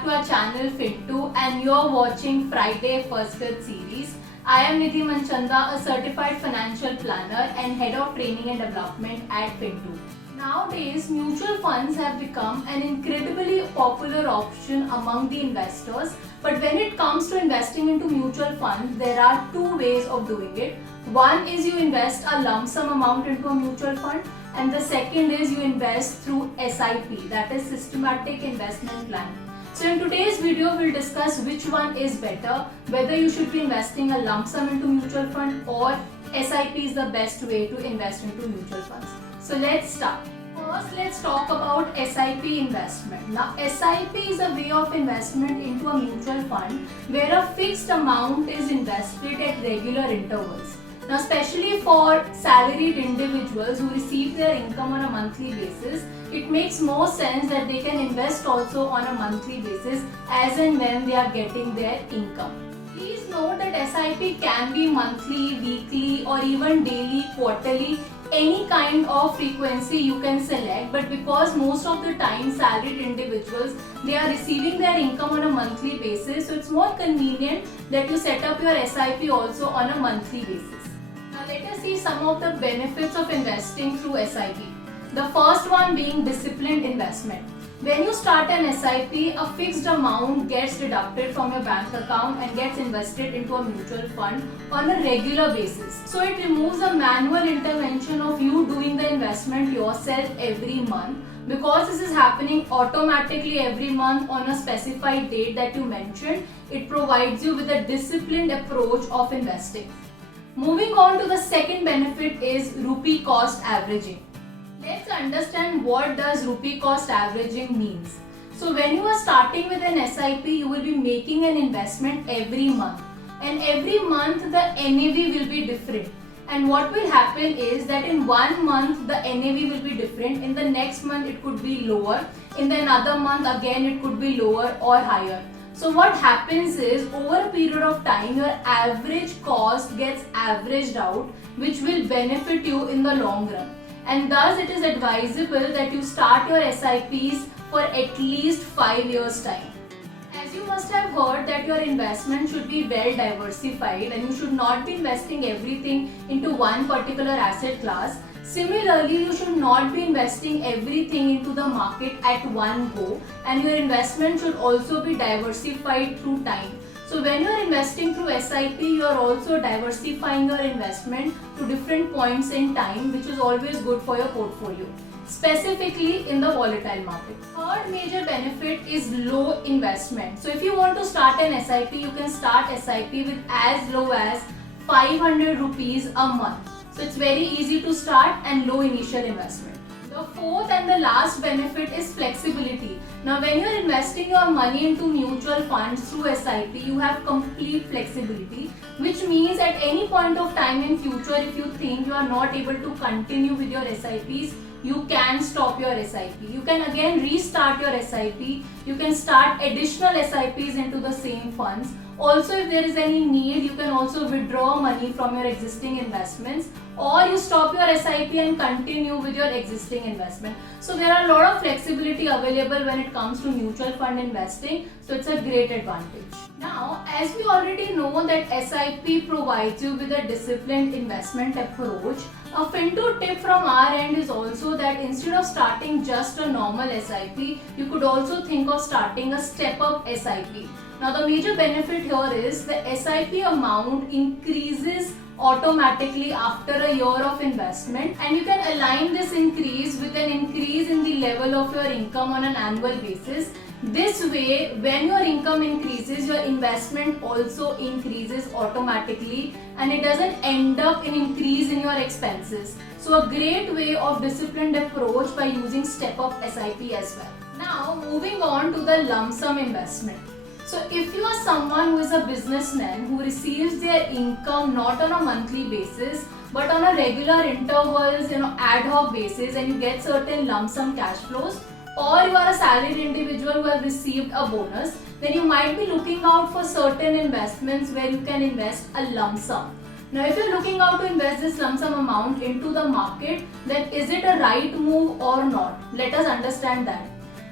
back to our channel Fintu and you're watching Friday First Grade series. I am Nidhi Manchanda, a certified financial planner and head of training and development at Fintu. Nowadays, mutual funds have become an incredibly popular option among the investors. But when it comes to investing into mutual funds, there are two ways of doing it. One is you invest a lump sum amount into a mutual fund, and the second is you invest through SIP, that is systematic investment plan. So in today's video, we'll discuss which one is better, whether you should be investing a lump sum into mutual fund or SIP is the best way to invest into mutual funds. So let's start. First, let's talk about SIP investment. Now, SIP is a way of investment into a mutual fund where a fixed amount is invested at regular intervals. Now, especially for salaried individuals who receive their income on a monthly basis, it makes more sense that they can invest also on a monthly basis as and when they are getting their income. Please note that SIP can be monthly, weekly or even daily, quarterly. Any kind of frequency you can select, but because most of the time salaried individuals, they are receiving their income on a monthly basis, so it's more convenient that you set up your SIP also on a monthly basis. Now let us see some of the benefits of investing through SIP. The first one being disciplined investment. When you start an SIP, a fixed amount gets deducted from your bank account and gets invested into a mutual fund on a regular basis. So it removes a manual intervention of you doing the investment yourself every month. Because this is happening automatically every month on a specified date that you mentioned, it provides you with a disciplined approach of investing. Moving on to the second benefit is rupee cost averaging. Let's understand what does rupee cost averaging means. So when you are starting with an SIP, you will be making an investment every month, and every month the NAV will be different. And what will happen is that in 1 month the NAV will be different, in the next month it could be lower, in the another month again it could be lower or higher. So what happens is over a period of time your average cost gets averaged out, which will benefit you in the long run. And thus it is advisable that you start your SIPs for at least 5 years time. As you must have heard that your investment should be well diversified and you should not be investing everything into one particular asset class. Similarly, you should not be investing everything into the market at one go, and your investment should also be diversified through time. So when you are investing through SIP, you are also diversifying your investment to different points in time, which is always good for your portfolio, specifically in the volatile market. Third major benefit is low investment. So if you want to start an SIP, you can start SIP with as low as 500 rupees a month. So it's very easy to start and low initial investment. The fourth and the last benefit is flexibility. Now when you are investing your money into mutual funds through SIP, you have complete flexibility, which means at any point of time in future, if you think you are not able to continue with your SIPs, you can stop your SIP. You can again restart your SIP. You can start additional SIPs into the same funds. Also, if there is any need, you can also withdraw money from your existing investments, or you stop your SIP and continue with your existing investment. So there are a lot of flexibility available when it comes to mutual fund investing. So it's a great advantage. Now, as we already know that SIP provides you with a disciplined investment approach, a Fintu tip from our end is also that instead of starting just a normal SIP, you could also think of starting a step-up SIP. Now the major benefit here is the SIP amount increases automatically after a year of investment, and you can align this increase with an increase in the level of your income on an annual basis. This way, when your income increases, your investment also increases automatically and it doesn't end up in increase in your expenses. So a great way of disciplined approach by using step-up SIP as well. Now moving on to the lump sum investment. So if you are someone who is a businessman who receives their income not on a monthly basis but on a regular intervals, ad hoc basis, and you get certain lump sum cash flows, or you are a salaried individual who have received a bonus, then you might be looking out for certain investments where you can invest a lump sum. Now if you're looking out to invest this lump sum amount into the market, then is it a right move or not? Let us understand that.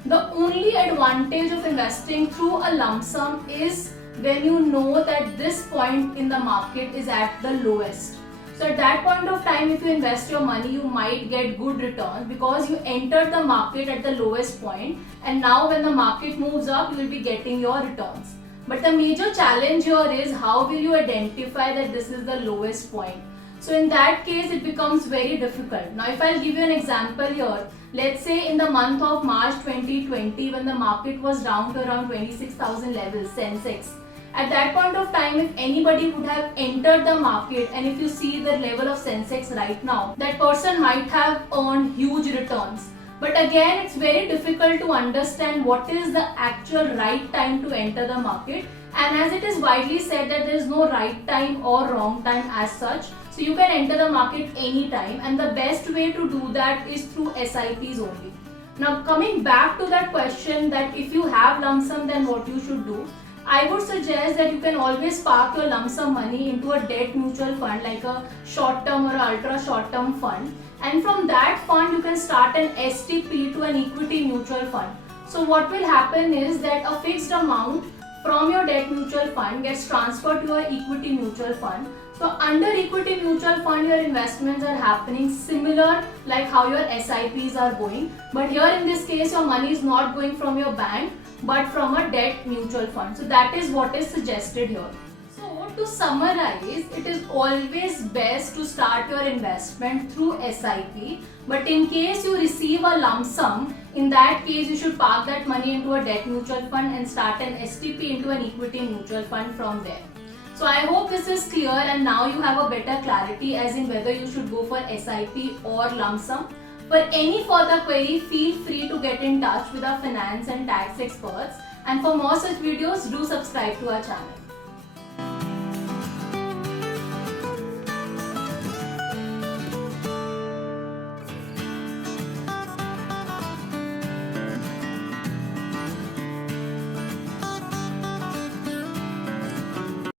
The only advantage of investing through a lump sum is when you know that this point in the market is at the lowest. So at that point of time, if you invest your money, you might get good returns because you entered the market at the lowest point, and now when the market moves up, you will be getting your returns. But the major challenge here is how will you identify that this is the lowest point? So in that case, it becomes very difficult. Now if I'll give you an example here, let's say in the month of March 2020, when the market was down to around 26,000 levels, Sensex. At that point of time, if anybody would have entered the market, and if you see the level of Sensex right now, that person might have earned huge returns. But again, it's very difficult to understand what is the actual right time to enter the market. And as it is widely said that there is no right time or wrong time as such, so you can enter the market anytime, and the best way to do that is through SIPs only. Now coming back to that question that if you have lump sum, then what you should do, I would suggest that you can always park your lump sum money into a debt mutual fund, like a short term or ultra short term fund, and from that fund you can start an STP to an equity mutual fund. So what will happen is that a fixed amount from your debt mutual fund gets transferred to your equity mutual fund. So under equity mutual fund, your investments are happening similar like how your SIPs are going, but here in this case your money is not going from your bank but from a debt mutual fund. So that is what is suggested here. So to summarize, it is always best to start your investment through SIP, but in case you receive a lump sum, in that case you should park that money into a debt mutual fund and start an STP into an equity mutual fund from there. So I hope this is clear, and now you have a better clarity as in whether you should go for SIP or lump sum. For any further query, feel free to get in touch with our finance and tax experts, and for more such videos, do subscribe to our channel.